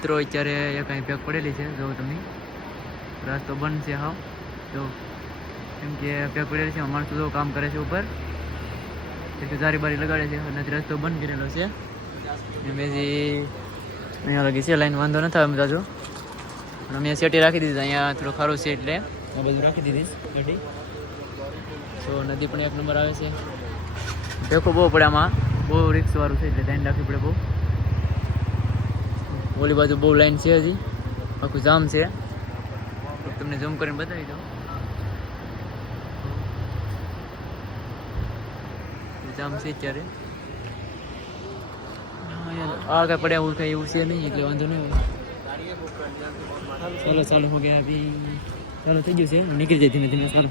મિત્રો અત્યારે કંઈ પેક પડેલી છે, જો તમે રસ્તો બંધ છે હાવ, જો કેમ કે પેક પડેલી છે. માણસો જો કામ કરે છે ઉપર, જારી બારી લગાડે છે અને રસ્તો બંધ કરેલો છે. પછી અહીંયા લગી છે લાઈન, વાંધો નથી આવે જાજો. પણ અમે સેટી રાખી દીધી, અહીંયા થોડું ખારું છે એટલે આ બધું રાખી દીધી સેટી. તો નદી પણ એક નંબર આવે છે. દેખો બહુ પડે આમાં, બહુ રિક્સ વાળું છે એટલે ધ્યાન રાખવી પડે બહુ. ઓલી બાજુ બહુ લાઈન છે, હજી આખું જામ છે. તમને ઝૂમ કરીને બતાવી દઉં, જામ છે અત્યારે. આગળ પડે એવું કઈ એવું છે નહીં એટલે વાંધો નહીં હોય. ચાલો ચાલો હો ગયા અભી, ચાલો થઈ ગયું છે, નીકળી જાય ધીમે ધીમે. ચાલો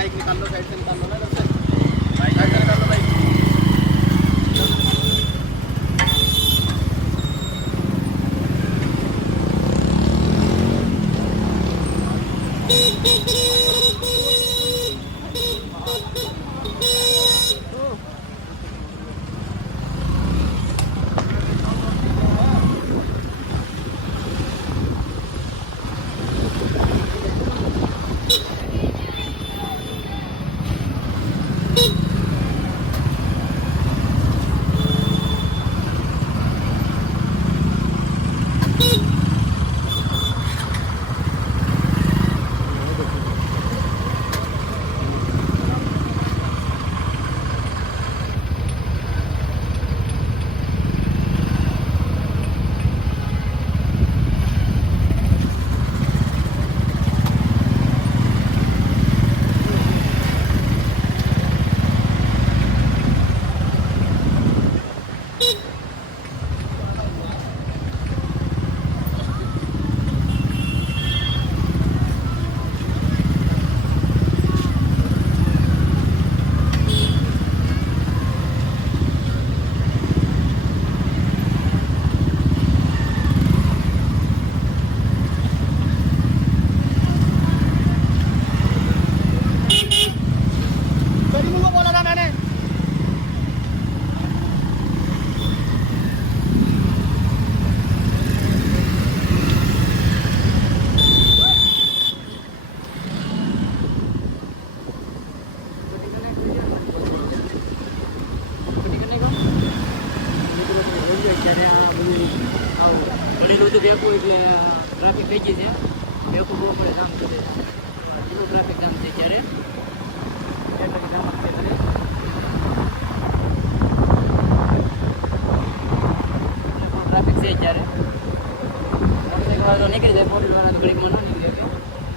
बाइक निकाल लो, साइड से निकाल लो ना, साइड से निकाल लो बाइक. ટ્રાફિક થઈ ગઈ છે, બેકું બહુ પડે જામ છે, એટલું ટ્રાફિક જામ છે ત્યારે. ટ્રાફિક છે ત્યારે મોટરસાઇકલ વાળા નીકળી જાય, ફોર વ્હીલર વાળા તો ઘડીકમાં ન નીકળી શકે.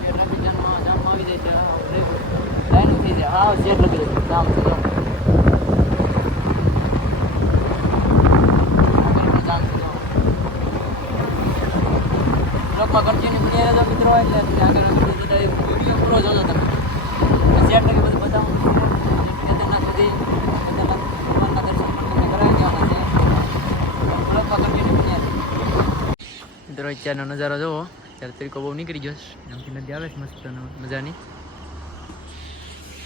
ટ્રાફિક જામમાં આવી જાય ત્યારે લાઈન થઈ જાય. હા શેર લગી જાય, જામ છે જામ છે. કન્ટિન્યુ બની રહેજો મિત્રો, એટલે આગળ વિડીયો પૂરો જોજો તમે. શેર લગી બધું બતાવવાનું છે. કેદારનાથ સુધી ભગવાનના દર્શન પણ તમને કરાવી દેવાના છે. બ્લોગમાં કન્ટિન્યુ બની રહેજો મિત્રો. અત્યારનો નજારો જોવો, ત્યારે તરીકો બહુ નીકળી ગયો છે, એમથી નદી આવે છે મસ્ત મજાની.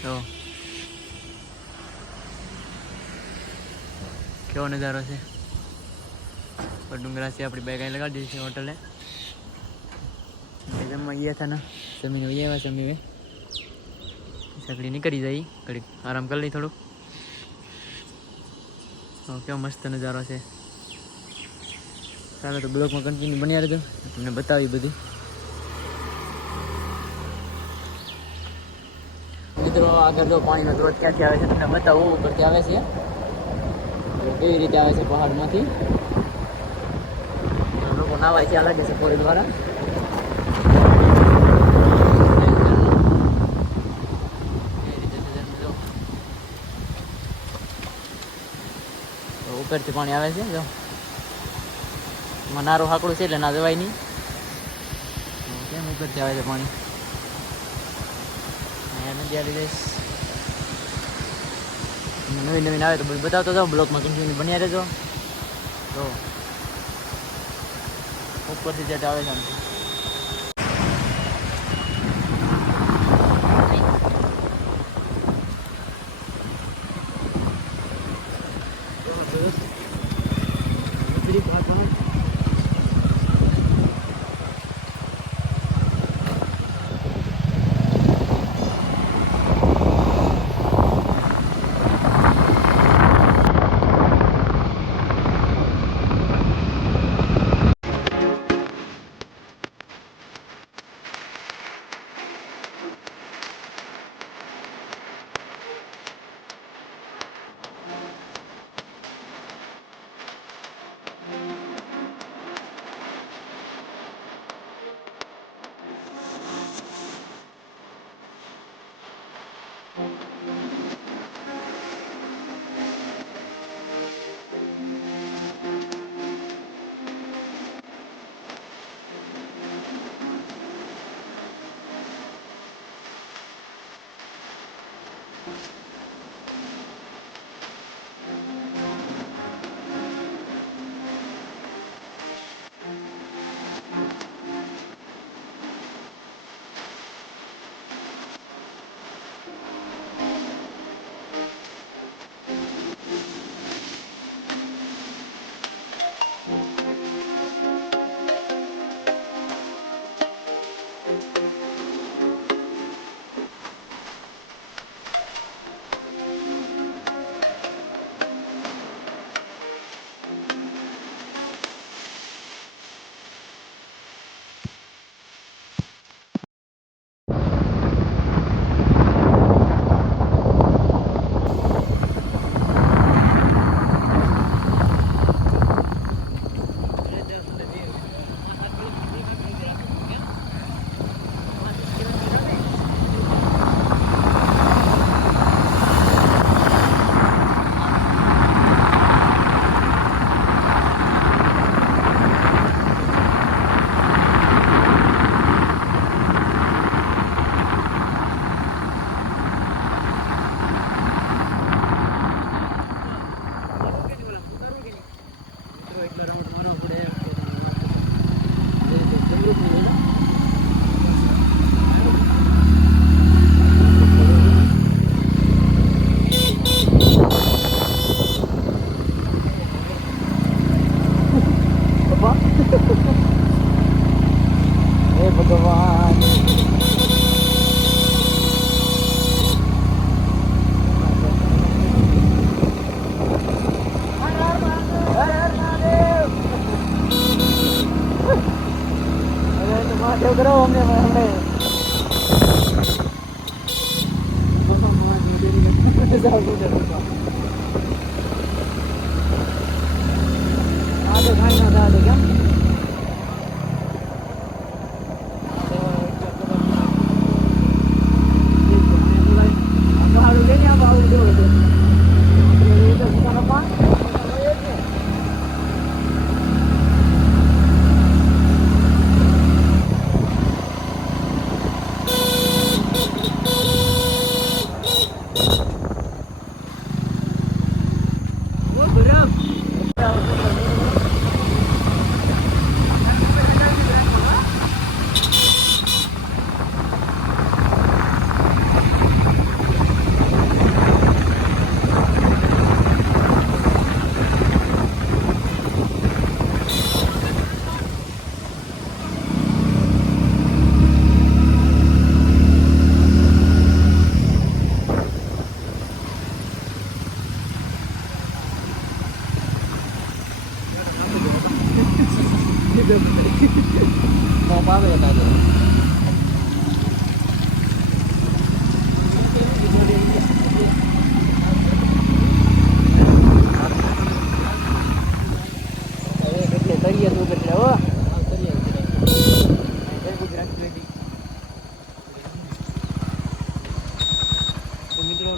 તો કેવો નજારો છે. ડુંગરા છે, આપણી બાઈક અહીં લગાડી દીધી છે હોટલે. જમવા ગયા હતા ને, જમીને આવ્યા છે અમે. સગડી નીકળી જાય, ઘડીક આરામ કરી લઈ થોડુંક. કેવો મસ્ત નજારો છે. ચાલો તો બ્લોગમાં કન્ટિન્યુ બન્યા રહેજો, તમને બતાવી બધી. મિત્રો આગળ જો પાણીનો સ્ત્રોત ક્યાંથી આવે છે તમને બતાવું. ઉપરથી આવે છે, કેવી રીતે આવે છે પહાડમાંથી. લોકો નાવાય છે, આ લાગે છે પોળી દ્વારા. ઉપરથી પાણી આવે છે, જો નારું હાકડું છે એટલે ના જવાય નહીં. કેમ ઉપરથી આવે છે પાણી? અહીંયા નદી આવી જઈશ. નવીન નવીન આવે તો બધું બતાવતો જાઉં બ્લોગમાં કન્ટિન્યુ બન્યા રહેજો. તો ઉપરથી જેટ આવે છે આમ.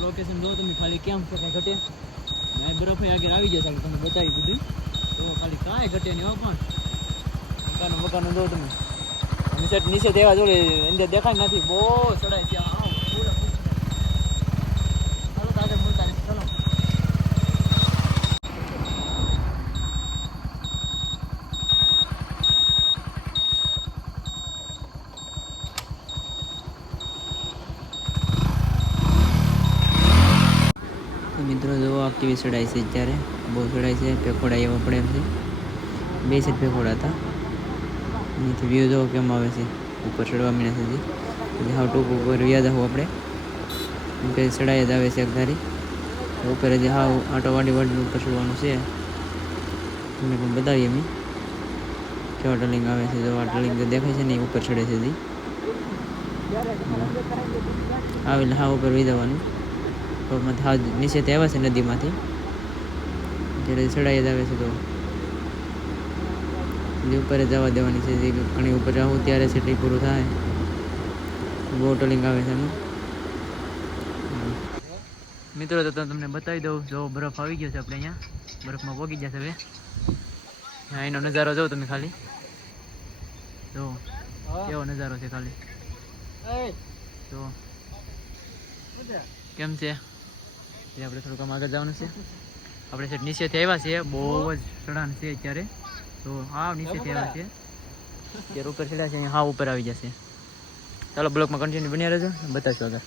લોકેશન જો તમે ખાલી કેમ છે કાંઈ ઘટે મેં બરફ આગળ આવી જશે તમને બતાવી દીધું તો ખાલી કાંઈ ઘટે નહીં પણ મકાનો જો તમે નીચે દેવા જોડે અંદર દેખાય નથી બહુ ચડાય છે ચાલો આગળ મળતા નથી ચાલો કેવી ચડાઈ છે અત્યારે, બહુ ચડાઈ છે, પેકોડા એવા પડે એમ છે. 2 સેટ પેકોડા હતા. અહીંથી વ્યૂ જોવો કેમ આવે છે, ઉપર ચડવા મીના છે એટલે હાવ ટૂંક ઉપર વ્યાજ આવું આપણે એમ કે ચડાઈ જ આવે છે એક ધારી. ઉપર હજી હાવ આટો વાડી ઉપર ચડવાનું છે. તમને પણ બતાવીએ અમે કેવા ટલિંગ આવે છે. જો આ ટલિંગ જે દેખાય છે ને એ ઉપર ચડે છે હજી. આવે એટલે હાવ ઉપર વહી જવાનું. ટોપમાંથી હાવ નીચેથી આવ્યા છે નદીમાંથી, જ્યારે ચડાઈ જ આવે છે તો હજી ઉપર જ જવા દેવાની છે. જે ઘણી ઉપર જાઉં ત્યારે સેટલી પૂરું થાય. બહુ ટલિંગ આવે છે એનું. મિત્રો તો તમને બતાવી દઉં, જો બરફ આવી ગયો છે આપણે અહીંયા, બરફમાં પહોંચી ગયા છે હવે. હા, એનો નજારો જોવો તમે ખાલી, જો કેવો નજારો છે ખાલી. તો કેમ છે એ આપણે થોડુંક આમ આગળ જવાનું છે. આપણે સેટ નીચેથી આવ્યા છીએ, બહુ જ ચઢાણ છે અત્યારે. તો હા, નીચેથી આવ્યા છે ત્યારે ઉપર ચડ્યા છે, અહીંયા હા ઉપર આવી જશે. ચાલો બ્લોકમાં કન્ટિન્યુ બન્યા રહેજો, બતાવશું આગળ.